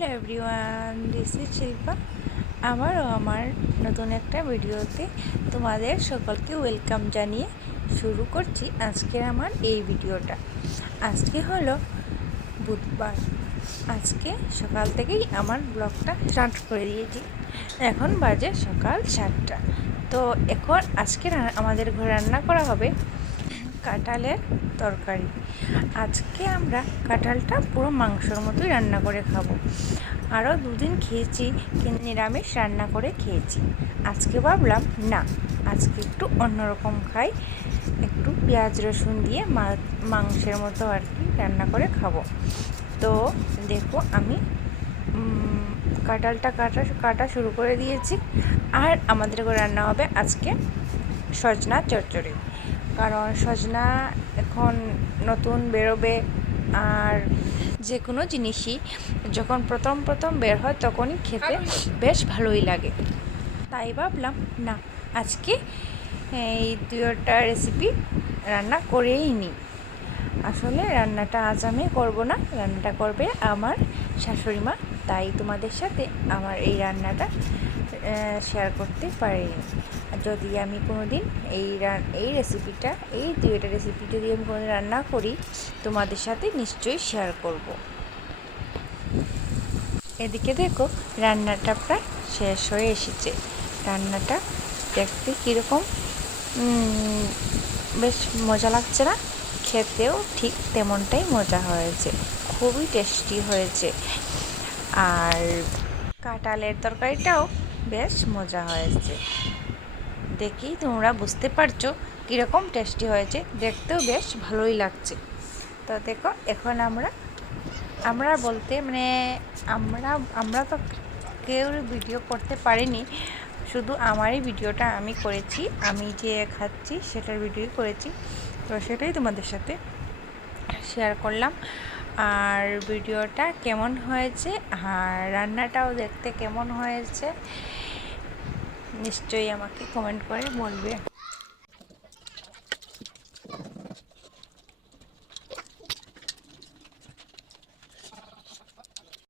Hello everyone, this is Shilpa. আবারও আমার নতুন একটা ভিডিওতে তোমাদের সকলকে ওয়েলকাম জানিয়ে শুরু করছি আজকের আমার এই ভিডিওটা। আজকে হলো বুধবার। আজকে সকাল থেকেই আমার ব্লগটা স্টার্ট করে দিয়েছি। এখন বাজে সকাল 7টা। তো এখন আজকে আমাদের ঘরে রান্না করা হবে কাঁঠালের তরকারি। আজকে আমরা কাঁঠালটা পুরো মাংসর মতোই রান্না করে খাবো। আরও দুদিন খেয়েছি কিন্তু নিরামিষ রান্না করে খেয়েছি। আজকে ভাবলাম না, আজকে একটু অন্যরকম খাই, একটু পেঁয়াজ রসুন দিয়ে মাংসের মতো আর কি রান্না করে খাবো। তো দেখো আমি কাঁঠালটা কাটা শুরু করে দিয়েছি। আর আমাদের ঘরে রান্না হবে আজকে সজনা চচ্চড়ি, কারণ সজনা এখন নতুন বেরোবে। আর যে কোনো জিনিসই যখন প্রথম বের হয় তখনই খেতে বেশ ভালোই লাগে। তাই ভাবলাম না, আজকে এই দুটো রেসিপি রান্না করেই নিই। আসলে রান্নাটা আজ আমি করবো না, রান্নাটা করবে আমার শাশুড়ি মা। তাই তোমাদের সাথে আমার এই রান্নাটা শেয়ার করতে পারিনি। যদি আমি কোনো দিন এই রেসিপিটা, এই দুইটা রেসিপি যদি আমি কোনো দিন রান্না করি, তোমাদের সাথে নিশ্চয়ই শেয়ার করব। এদিকে দেখো রান্নাটা প্রায় শেষ হয়ে এসেছে। রান্নাটা দেখতে কীরকম বেশ মজা লাগছে না? খেতেও ঠিক তেমনটাই মজা হয়েছে, খুবই টেস্টি হয়েছে। আর কাঁঠালের তরকারিটাও বেশ মজা হয়েছে। দেখেই তোমরা বুঝতে পারছো কীরকম টেস্টি হয়েছে, দেখতেও বেশ ভালোই লাগছে। তো দেখো এখন আমরা বলতে মানে আমরা তো কেউ ভিডিও করতে পারিনি, শুধু আমারই ভিডিওটা আমি করেছি। আমি যে খাচ্ছি সেটার ভিডিও করেছি, তো সেটাই তোমাদের সাথে শেয়ার করলাম। আর ভিডিওটা কেমন হয়েছে আর রান্নাটাও দেখতে কেমন হয়েছে নিশ্চয়ই আমাকে কমেন্ট করে বলবে।